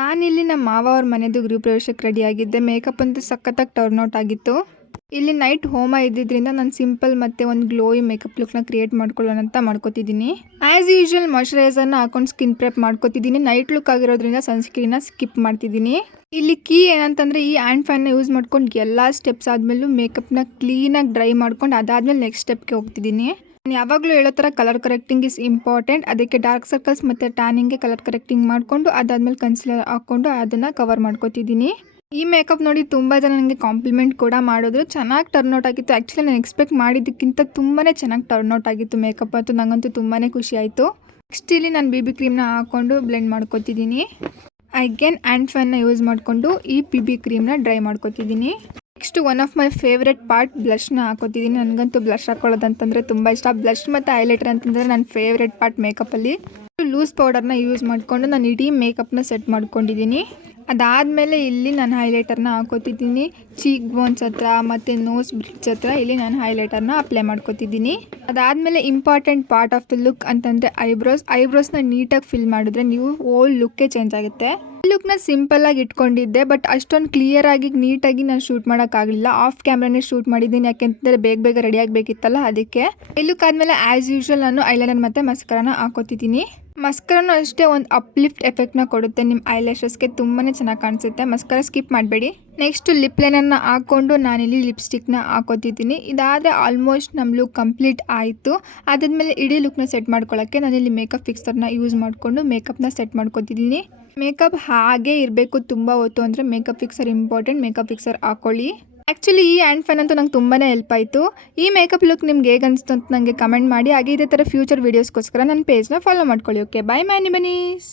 ನಾನಿಲ್ಲಿ ನಮ್ಮ ಮಾವ ಅವ್ರ ಮನೆದು ಗೃಹ ಪ್ರವೇಶಕ್ಕೆ ರೆಡಿ ಆಗಿದ್ದೆ. ಮೇಕಪ್ ಅಂತೂ ಸಖತ್ತಾಗಿ ಟರ್ನ್ ಔಟ್ ಆಗಿತ್ತು. ಇಲ್ಲಿ ನೈಟ್ ಹೋಮ ಇದ್ದಿದ್ದರಿಂದ ನಾನು ಸಿಂಪಲ್ ಮತ್ತು ಒಂದು ಗ್ಲೋಯಿ ಮೇಕಪ್ ಲುಕ್ನ ಕ್ರಿಯೇಟ್ ಮಾಡ್ಕೊಳ್ಳೋಣ ಅಂತ ಮಾಡ್ಕೋತಿದ್ದೀನಿ. ಆ್ಯಸ್ ಯೂಶುವಲ್ ಮಾಯ್ಶ್ಚರೈಸರ್ನ ಹಾಕೊಂಡು ಸ್ಕಿನ್ ಪ್ರೆಪ್ ಮಾಡ್ಕೋತಿದ್ದೀನಿ. ನೈಟ್ ಲುಕ್ ಆಗಿರೋದ್ರಿಂದ ಸನ್ಸ್ಕ್ರೀನ್ನ ಸ್ಕಿಪ್ ಮಾಡ್ತಿದ್ದೀನಿ. ಇಲ್ಲಿ ಕೀ ಏನಂತಂದರೆ ಈ ಹ್ಯಾಂಡ್ ಫ್ಯಾನ್ನ ಯೂಸ್ ಮಾಡ್ಕೊಂಡು ಎಲ್ಲ ಸ್ಟೆಪ್ಸ್ ಆದಮೇಲೂ ಮೇಕಪ್ನ ಕ್ಲೀನಾಗಿ ಡ್ರೈ ಮಾಡ್ಕೊಂಡು ಅದಾದಮೇಲೆ ನೆಕ್ಸ್ಟ್ ಸ್ಟೆಪ್ಗೆ ಹೋಗ್ತಿದ್ದೀನಿ. ನಾನು ಯಾವಾಗಲೂ ಹೇಳೋ ಥರ ಕಲರ್ ಕರೆಕ್ಟಿಂಗ್ ಇಸ್ ಇಂಪಾರ್ಟೆಂಟ್. ಅದಕ್ಕೆ ಡಾರ್ಕ್ ಸರ್ಕಲ್ಸ್ ಮತ್ತು ಟ್ಯಾನಿಂಗ್ಗೆ ಕಲರ್ ಕರೆಕ್ಟಿಂಗ್ ಮಾಡಿಕೊಂಡು ಅದಾದಮೇಲೆ ಕನ್ಸಿಲರ್ ಹಾಕ್ಕೊಂಡು ಅದನ್ನು ಕವರ್ ಮಾಡ್ಕೋತಿದ್ದೀನಿ. ಈ ಮೇಕಪ್ ನೋಡಿ ತುಂಬ ಜನ ನನಗೆ ಕಾಂಪ್ಲಿಮೆಂಟ್ ಕೂಡ ಮಾಡಿದ್ರು. ಚೆನ್ನಾಗಿ ಟರ್ನ್ ಔಟ್ ಆಗಿತ್ತು. ಆ್ಯಕ್ಚುಲಿ ನಾನು ಎಕ್ಸ್ಪೆಕ್ಟ್ ಮಾಡಿದ್ದಕ್ಕಿಂತ ತುಂಬಾ ಚೆನ್ನಾಗಿ ಟರ್ನ್ ಔಟ್ ಆಗಿತ್ತು ಮೇಕಪ್ ಅಂತೂ. ನನಗಂತೂ ತುಂಬಾ ಖುಷಿ ಆಯಿತು. ನೆಕ್ಸ್ಟ್ ಇಲ್ಲಿ ನಾನು BB ಕ್ರೀಮ್ನ ಹಾಕ್ಕೊಂಡು ಬ್ಲೆಂಡ್ ಮಾಡ್ಕೋತಿದ್ದೀನಿ. ಅಗೇನ್ ಹ್ಯಾಂಡ್ ಫ್ಯಾನ್ನ ಯೂಸ್ ಮಾಡಿಕೊಂಡು ಈ BB ಕ್ರೀಮ್ನ ಡ್ರೈ ಮಾಡ್ಕೋತಿದ್ದೀನಿ. Next one of my favourite part ಬ್ಲಷ್ನ ಹಾಕೋತಿದ್ದೀನಿ. ನನಗಂತೂ ಬ್ಲಷ್ ಹಾಕೊಳ್ಳೋದಂತಂದರೆ ತುಂಬ ಇಷ್ಟ. ಬ್ಲಷ್ ಮತ್ತು ಹೈಲೈಟರ್ ಅಂತಂದರೆ ನನ್ನ ಫೇವ್ರೆಟ್ ಪಾರ್ಟ್ ಮೇಕಪ್ಪಲ್ಲಿ. ಲೂಸ್ ಪೌಡರ್ನ ಯೂಸ್ ಮಾಡಿಕೊಂಡು ನಾನು ಇಡೀ ಮೇಕಪ್ನ ಸೆಟ್ ಮಾಡ್ಕೊಂಡಿದ್ದೀನಿ. ಅದಾದಮೇಲೆ ಇಲ್ಲಿ ನಾನು ಹೈಲೈಟರ್ನ ಹಾಕೋತಿದ್ದೀನಿ. ಚೀಕ್ ಬೋನ್ಸ್ ಹತ್ರ ಮತ್ತು ನೋಸ್ ಬ್ರಿಡ್ಜ್ ಹತ್ರ ಇಲ್ಲಿ ನಾನು ಹೈಲೈಟರ್ನ ಅಪ್ಲೈ ಮಾಡ್ಕೋತಿದ್ದೀನಿ. ಅದಾದಮೇಲೆ important part of the look ಅಂತಂದರೆ ಐಬ್ರೋಸ್ನ ನೀಟಾಗಿ ಫಿಲ್ ಮಾಡಿದ್ರೆ ನೀವು ಓಲ್ ಲುಕ್ಕೇ ಚೇಂಜ್ ಆಗುತ್ತೆ. ಈ ಲುಕ್ನ ಸಿಂಪಲ್ಲಾಗಿ ಇಟ್ಕೊಂಡಿದ್ದೆ, ಬಟ್ ಅಷ್ಟೊಂದು ಕ್ಲಿಯರಾಗಿ ನೀಟಾಗಿ ನಾನು ಶೂಟ್ ಮಾಡೋಕ್ಕಾಗಲಿಲ್ಲ. ಆಫ್ ಕ್ಯಾಮ್ರಾನೇ ಶೂಟ್ ಮಾಡಿದ್ದೀನಿ, ಯಾಕೆಂತಂದರೆ ಬೇಗ ರೆಡಿ ಆಗಬೇಕಿತ್ತಲ್ಲ ಅದಕ್ಕೆ. ಈ ಲುಕ್ ಆದಮೇಲೆ ಆ್ಯಸ್ ಯೂಶುವಲ್ ನಾನು ಐಲೈನರ್ ಮತ್ತು ಮಸ್ಕರಾನ ಹಾಕೋತಿದ್ದೀನಿ. ಮಸ್ಕರನೂ ಅಷ್ಟೇ ಒಂದು ಅಪ್ಲಿಫ್ಟ್ ಎಫೆಕ್ಟ್ನ ಕೊಡುತ್ತೆ ನಿಮ್ಮ ಐಲ್ಯಾಶಸ್ಗೆ. ತುಂಬಾ ಚೆನ್ನಾಗಿ ಕಾಣಿಸುತ್ತೆ. ಮಸ್ಕರ ಸ್ಕಿಪ್ ಮಾಡಬೇಡಿ. ನೆಕ್ಸ್ಟ್ ಲಿಪ್ ಲೈನರ್ನ ಹಾಕ್ಕೊಂಡು ನಾನಿಲ್ಲಿ ಲಿಪ್ಸ್ಟಿಕ್ನ ಹಾಕೋತಿದ್ದೀನಿ. ಇದಾದರೆ ಆಲ್ಮೋಸ್ಟ್ ನಮ್ಮ ಲುಕ್ ಕಂಪ್ಲೀಟ್ ಆಯಿತು. ಅದಾದಮೇಲೆ ಇಡೀ ಲುಕ್ನ ಸೆಟ್ ಮಾಡ್ಕೊಳ್ಳೋಕ್ಕೆ ನಾನಿಲ್ಲಿ ಮೇಕಪ್ ಫಿಕ್ಸರ್ನ ಯೂಸ್ ಮಾಡಿಕೊಂಡು ಮೇಕಪ್ನ ಸೆಟ್ ಮಾಡ್ಕೋತಿದ್ದೀನಿ. ಮೇಕಪ್ ಹಾಗೇ ಇರಬೇಕು ತುಂಬ ಹೊತ್ತು ಅಂದರೆ makeup fixer important. Makeup fixer ಹಾಕ್ಕೊಳ್ಳಿ. ಆ್ಯಕ್ಚುಲಿ ಈ ಹ್ಯಾಂಡ್ ಫ್ಯಾನ್ ಅಂತೂ ನಂಗೆ ತುಂಬಾ ಹೆಲ್ಪ್ ಆಯಿತು. ಈ ಮೇಕಪ್ ಲುಕ್ ನಿಮ್ಗೆ ಹೇಗೆ ಅನಿಸ್ತು ಅಂತ ನನಗೆ ಕಮೆಂಟ್ ಮಾಡಿ. ಹಾಗೆ ಇದೇ ಥರ ಫ್ಯೂಚರ್ ವೀಡಿಯೋಸ್ಗೋಸ್ಕರ ನನ್ನ ಪೇಜ್ನ ಫಾಲೋ ಮಾಡ್ಕೊಳ್ಳಿ. ಓಕೆ, ಬಾಯ್ ಮ್ಯಾನಿ ಬನೀಸ್.